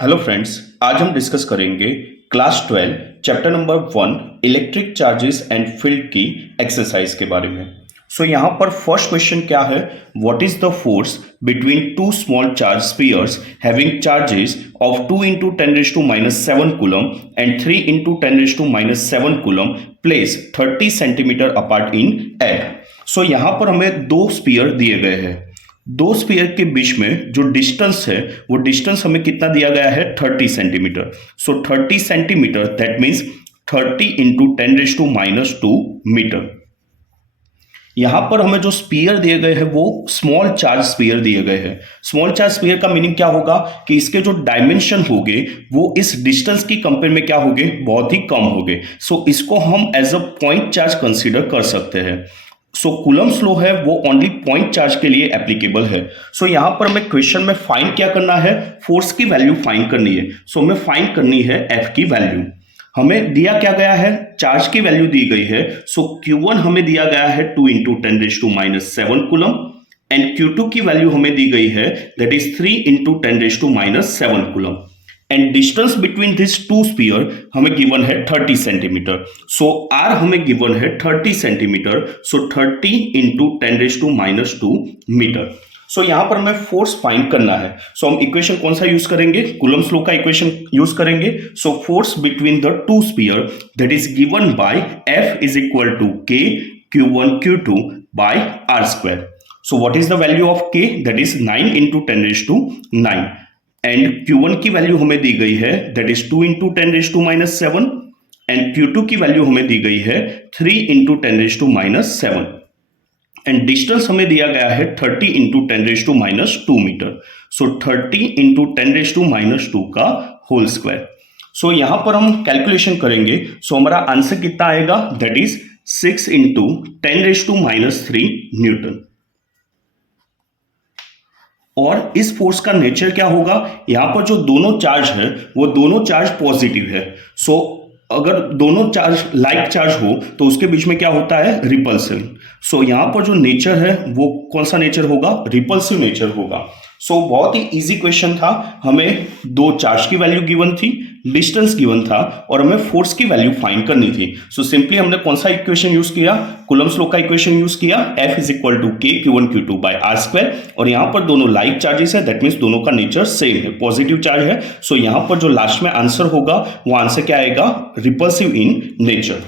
Hello friends, आज हम discuss करेंगे class 12 chapter number 1 electric charges and field की एक्सरसाइज के बारे में। यहाँ पर फर्स्ट क्वेश्चन क्या है, what is the force between two small charge spheres having charges of 2 into 10⁻⁷ coulomb and 3 into 10⁻⁷ coulomb place 30 centimetre apart in air. यहाँ पर हमें दो स्फीयर दिए गए हैं, दो स्फीयर के बीच में जो डिस्टेंस है वो डिस्टेंस हमें कितना दिया गया है 30 centimetre. 30 centimetre that means 30 into 10⁻² metre. यहां पर हमें जो स्फीयर दिए गए हैं वो स्मॉल चार्ज स्फीयर दिए गए हैं। स्मॉल चार्ज स्फीयर का मीनिंग क्या होगा कि इसके जो डायमेंशन होंगे वो इस डिस्टेंस की कंपेयर में क्या होंगे, बहुत ही कम होंगे। इसको हम as a point charge consider कर सकते हैं। कूलम्स लॉ है वो ओनली पॉइंट चार्ज के लिए एप्लीकेबल है। यहां पर हमें क्वेश्चन में फाइंड क्या करना है, फोर्स की वैल्यू फाइंड करनी है। हमें फाइंड करनी है एफ की वैल्यू। हमें दिया क्या गया है, चार्ज की वैल्यू दी गई है। Q1 हमें दिया गया है 2 into 10⁻⁷ कूलम एंड Q2 की वैल्यू हमें दी गई है that is 3 into 10⁻⁷ coulomb and distance between this two sphere हमें गिवन है 30 सेंटीमीटर। आर हमें गिवन है 30 सेंटीमीटर। 30 into 10⁻² metre. यहां पर हमें फोर्स फाइंड करना है। हम इक्वेशन कौन सा यूज करेंगे, कूलम्स लॉ का इक्वेशन यूज करेंगे। Force between the two sphere that is given by F is equal to K Q1 Q2 by R square. What is the value of K, that is 9 into 10⁻⁹ and Q1 की value हमें दी गई है that is 2 into 10⁻⁷ and Q2 की value हमें दी गई है 3 into 10⁻⁷ एंड डिस्टेंस हमें दिया गया है 30 into 10⁻² मीटर। 30 into 10⁻² का होल स्क्वायर। यहां पर हम कैलकुलेशन करेंगे। हमारा आंसर कितना आएगा, दैट इज 6 into 10⁻³ न्यूटन। और इस फोर्स का नेचर क्या होगा, यहां पर जो दोनों चार्ज है वो दोनों चार्ज पॉजिटिव है। अगर दोनों चार्ज लाइक चार्ज हो तो उसके बीच में क्या होता है, रिपल्सन। यहां पर जो नेचर है वो कौन सा नेचर होगा, रिपल्सिव नेचर होगा। बहुत ही इजी क्वेश्चन था। हमें दो चार्ज की वैल्यू गिवन थी, डिस्टेंस गिवन था और हमें फोर्स की वैल्यू फाइंड करनी थी। सिंपली हमने कौन सा इक्वेशन यूज किया, कूलम्स लॉ का इक्वेशन यूज किया। F is equal to K Q1 Q2 by R square. और यहां पर दोनों लाइक चार्जेस है, दैट मीन्स दोनों का नेचर सेम है, पॉजिटिव चार्ज है। यहां पर जो लास्ट में आंसर होगा वो आंसर क्या आएगा, रिपल्सिव इन नेचर।